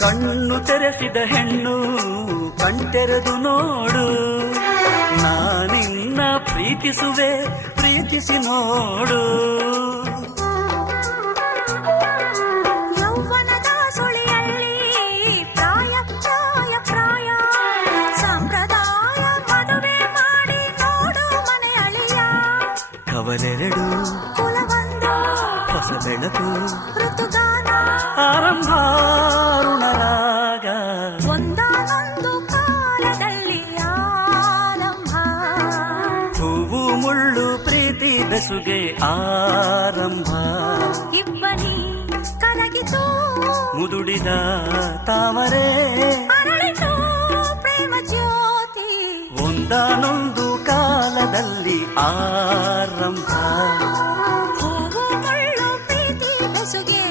ಕಣ್ಣು ತೆರೆಸಿದ ಹೆಣ್ಣು ಕಣ್ತೆರೆದು ನೋಡು, ನಾನಿನ್ನ ಪ್ರೀತಿಸುವೆ ಪ್ರೀತಿಸಿ ನೋಡು. ಯೌವನದ ಸುಳಿಯಲ್ಲಿ ಪ್ರಾಯ ಚಾಯ ಪ್ರಾಯ, ಸಂಪ್ರದಾಯ ಮದುವೆ ಮಾಡಿ ನೋಡು ಮನೆ ಅಳಿಯ. ಕವಲೆರಡು ಕುಲವೊಂದು ಹೊಸ ಬೆಳಕು ಋತುಗಾನ ಆರಂಭ ಋಣರಾಗ. ಒಂದಾನೊಂದು ಕಾಲದಲ್ಲಿ ಆರಂಭ. ಹೂವು ಮುಳ್ಳು ಪ್ರೀತಿ ಬೆಸುಗೆ ಆರಂಭ. ಇಬ್ಬನಿ ಕರಗಿತು ಮುದುಡಿದ ತಾವರೆ ಅರಳಿತು ಪ್ರೇಮ ಜ್ಯೋತಿ. ಒಂದಾನೊಂದು ಕಾಲದಲ್ಲಿ ಆರಂಭ. ಹೂವು ಮುಳ್ಳು ಪ್ರೀತಿ ಬೆಸುಗೆ